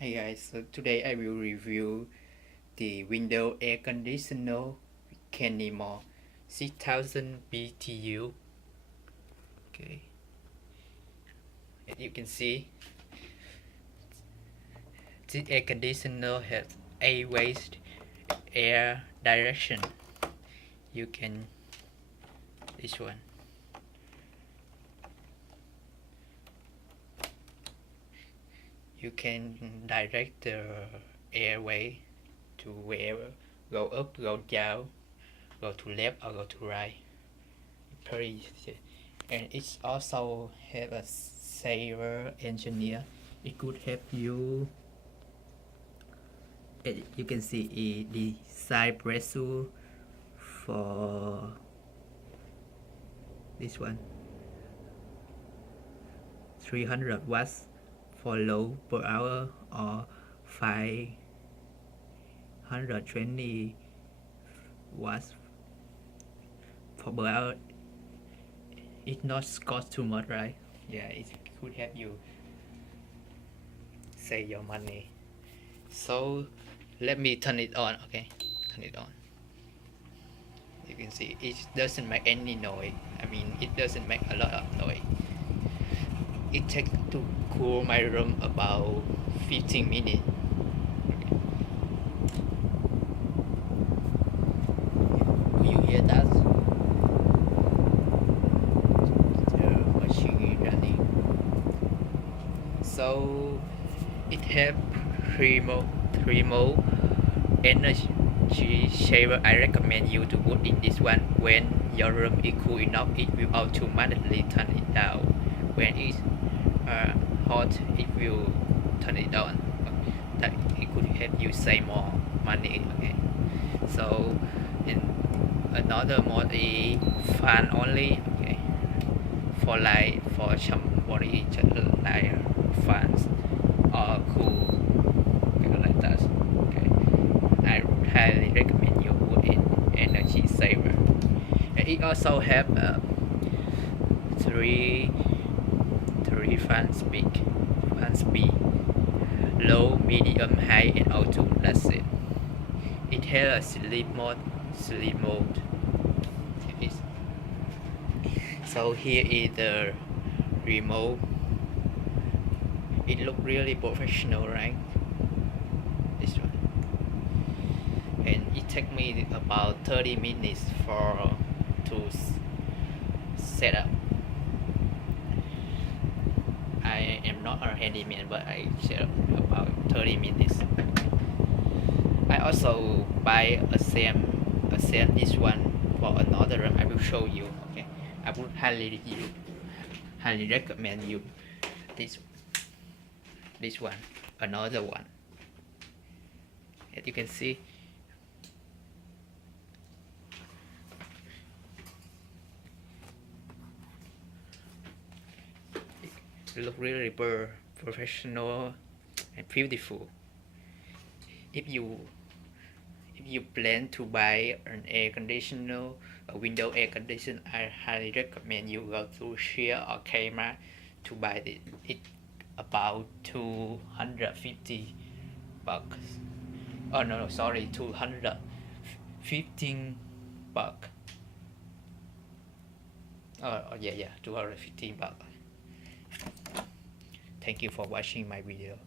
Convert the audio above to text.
Hey guys, so today I will review the window air conditioner Kenmore 6000 BTU. Okay, as you can see, this air conditioner has a ways air direction. You can this one. You can direct the airway to wherever, go up, go down, go to left or go to right. Very easy. And it's also have a saver engineer. It could help you. You can see the side pressure for this one 300 watts for low per hour or 520 watts for per hour. It not cost too much, right? Yeah, it could help you save your money. So let me turn it on. Okay, turn it on. You can see it doesn't make any noise. I mean, it doesn't make a lot of noise. It takes to cool my room about 15 minutes. Okay. Do you hear that? The machine running. So it have three mode energy saver. I recommend you to put in this one. When your room is cool enough, it will automatically turn it down. When it's hot, it will turn it down. That it could help you save more money. Okay, so in another mode is fan only. Okay, for somebody just like fans or cool like that. Okay, I highly recommend you put in energy saver. And it also have three fan speed, low, medium, high, and auto. That's it. It has a sleep mode. So here is the remote. It look really professional, right? This one. And it take me about 30 minutes to set up. I am not a handyman, but I set up about 30 minutes. I also buy a same this one for another room. I will show you. Okay, I would highly recommend you this one, another one. As you can see, it look really professional and beautiful. If you plan to buy an air conditioner, a window air conditioner, I highly recommend you go to CEER or Kenmore to buy it. It about 250 bucks. Oh no, sorry, 215 bucks. Oh yeah, 215 bucks. Thank you for watching my video.